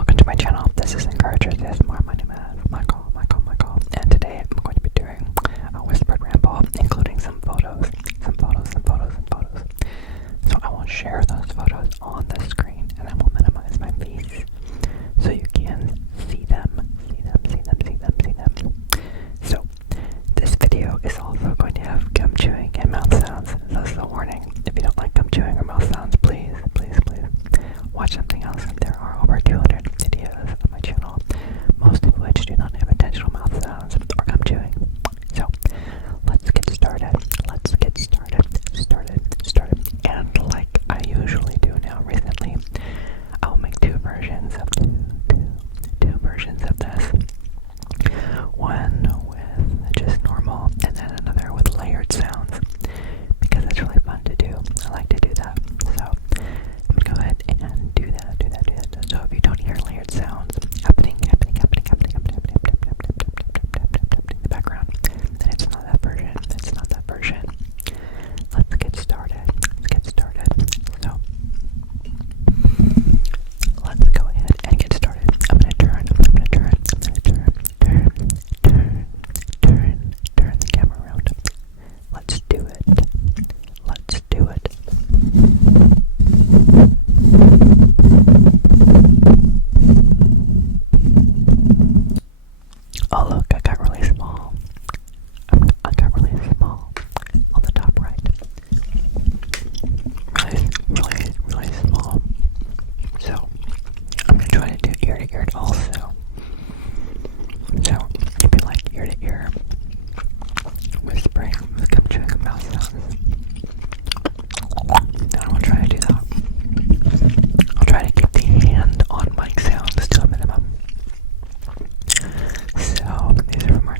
welcome to my channel. This is Encouragers ASMR. My name is Michael, and today I'm going to be doing a whispered ramble, including some photos. So I will share those photos on the screen, and I will minimize my face so you can see them. So this video is also going to have gum chewing and mouth sounds. That's the warning. If you don't like gum chewing or mouth sounds, please watch something else. There are over 200 videos on my channel, most of which do not have intentional mouth sounds or gum chewing. So let's get started. And like I usually do now recently, I'll make two versions of this. One with just normal, and then another with layered sounds, because it's really fun to do. I like to do that. So I'm gonna go ahead and do that. So if you don't hear layered sounds happening in the background, then it's not that version. Let's get started. So let's go ahead and get started. I'm gonna turn the camera around. Let's do it. Oh look, I got really small. On the top right. Really small. So I'm gonna try to do ear to ear also. So if you like ear to ear whispering with gum chewing and mouth sounds, then I'll try to do that. I'll try to keep the hand on mic sounds to a minimum. So these are from our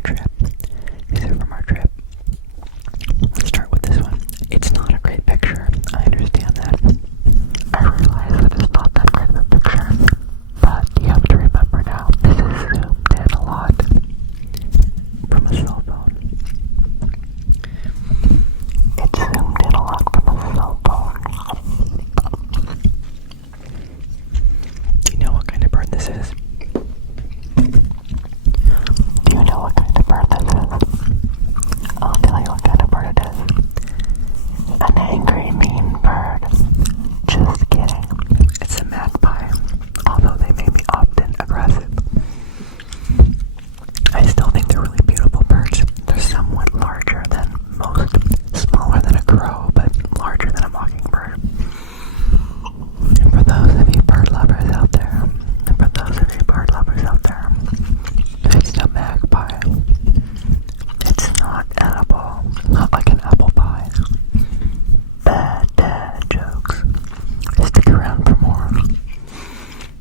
trip. Let's start with this one. It's not a great picture. I understand that. I realize that it's not that great of a picture. But you have to remember now, this is zoomed in a lot from a cell phone. It's zoomed in a lot from a cell phone. Do you know what kind of bird this is? I'll tell you what kind of bird it is. An angry, mean bird. Just kidding. It's a magpie, although they may be often aggressive. I still think they're really beautiful birds. They're somewhat larger than most, smaller than a crow, but larger than a mockingbird. And for those of you bird lovers out there, it's a magpie. It's not edible, not like an apple pie. Bad dad jokes. Stick around for more.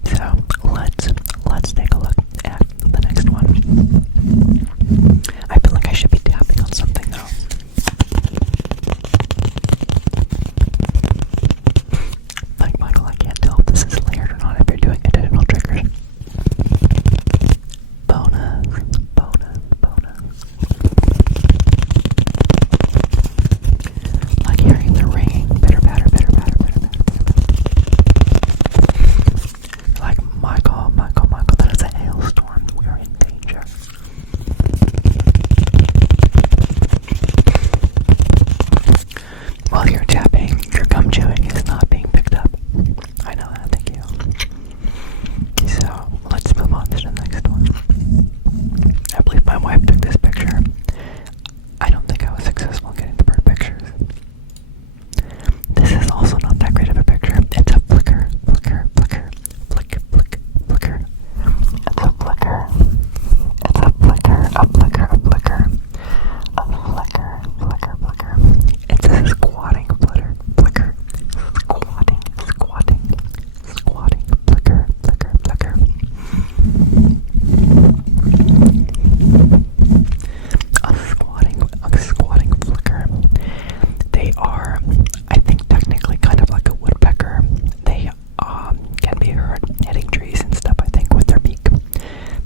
So let's take a look at the next one. I feel like I should be tapping on something though. Like Michael, I can't tell if this is layered or not if you're doing additional triggers. Bonus. Like hearing the rain, pitter patter. Like Michael, that is a hailstorm. We are in danger. While you're tapping, your gum chewing is not being picked up. I know that, thank you. So let's move on to the next one. I believe my wife took this picture. I don't think I was successful getting the bird pictures. This is also not that great of a picture. It's a flicker. It's a flicker. It's a squatting flicker. Squatting flicker. A squatting flicker. They are, I think, technically kind of like a woodpecker. They can be heard hitting trees and stuff, I think, with their beak.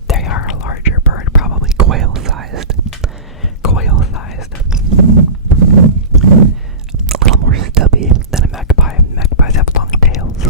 They are a larger bird, probably quail-sized. A little more stubby than a magpie. Magpies have long tails.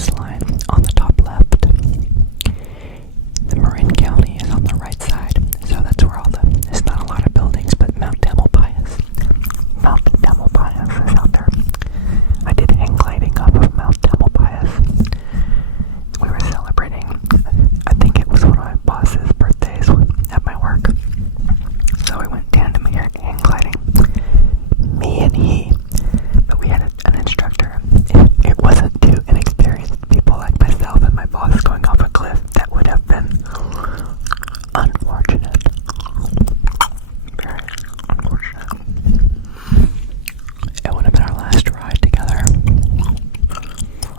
coastline on the top left. The Marin County is on the right side, so that's where there's not a lot of buildings, but Mount Tamalpais is out there. I did hang gliding off of Mount Tamalpais. We were celebrating, I think it was one of my boss's birthdays at my work. So we went tandem hang gliding, me and he, but we had an instructor. It wasn't too inexperienced people like myself and my boss going off a cliff. That would have been unfortunate. Very unfortunate. It would have been our last ride together.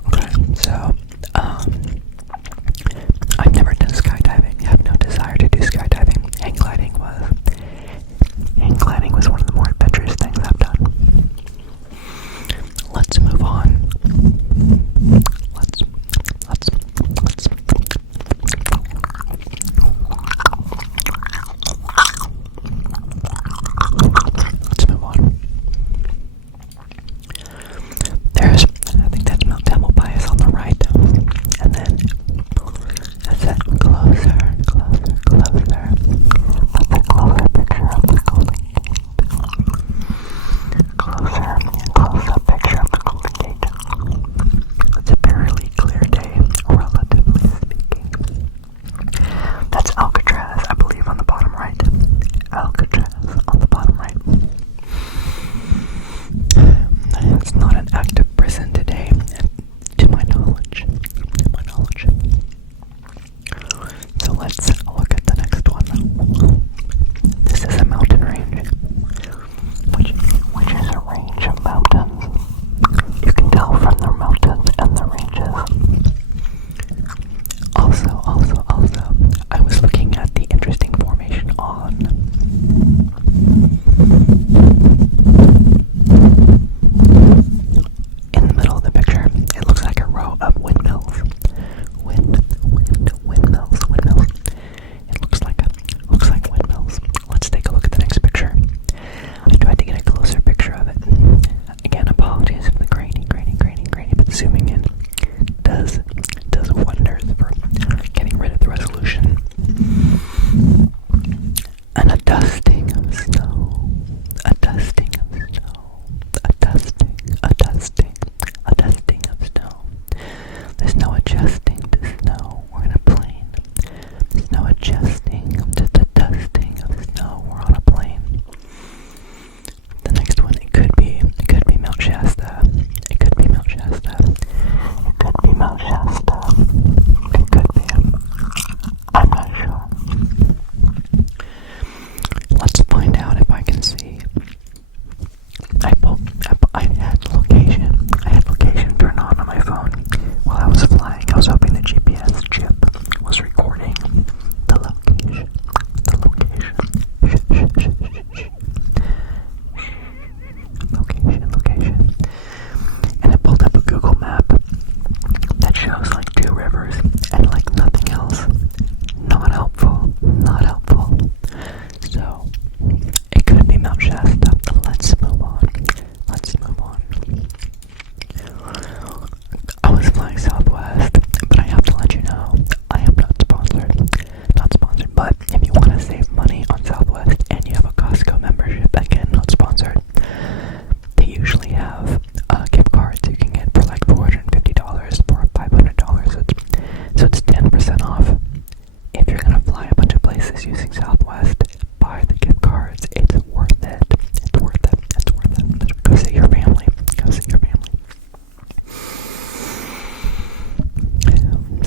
Okay, so, I've never done skydiving. I have no desire to do skydiving. Hang gliding was one of the more adventurous things I've done. Let's move on. Let's move on. There's, I think that's Mount Tamalpais on the right, and then that's it. Closer. That's a closer picture of the Golden Gate. Close-up picture of the Golden Gate. It's a fairly clear day, relatively speaking. That's Alcatraz, I believe, on the bottom right. Alcatraz on the bottom right. It's not an active prison today, to my knowledge. So let's look at the next one. This is a mountain range, which is a range of mountains. You can tell from the mountains and the ranges. Also, I was looking at the interesting formation on in the middle of the picture. It looks like a row of windmills. Windmills. It looks like windmills. Let's take a look at the next picture. I tried to get a closer picture of it. Again, apologies for the grainy, but zooming in does wonders for getting rid of the resolution. And a dusting of snow. There's no adjusting to snow. We're in a plane. There's no adjusting to the dusting of snow. We're on a plane. The next one, it could be Mount Shasta. It could be. I'm not sure. Let's find out if I can see. I had location turned on my phone while I was flying. I was hoping the GPS chip was recording the location. Location. And it pulled up a Google map that shows like 2 rivers and like nothing else. Not helpful. So it could be Mount Shasta. Let's move on. I was flying Southwest, but I have to let you know, I am not sponsored, but if you want to save money on Southwest and you have a Costco membership, again, not sponsored, they usually have gift cards you can get for like $450 or $500, so it's 10% off. If you're going to fly a bunch of places using Southwest, buy the gift cards. It's worth it. Go see your family.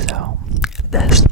So, this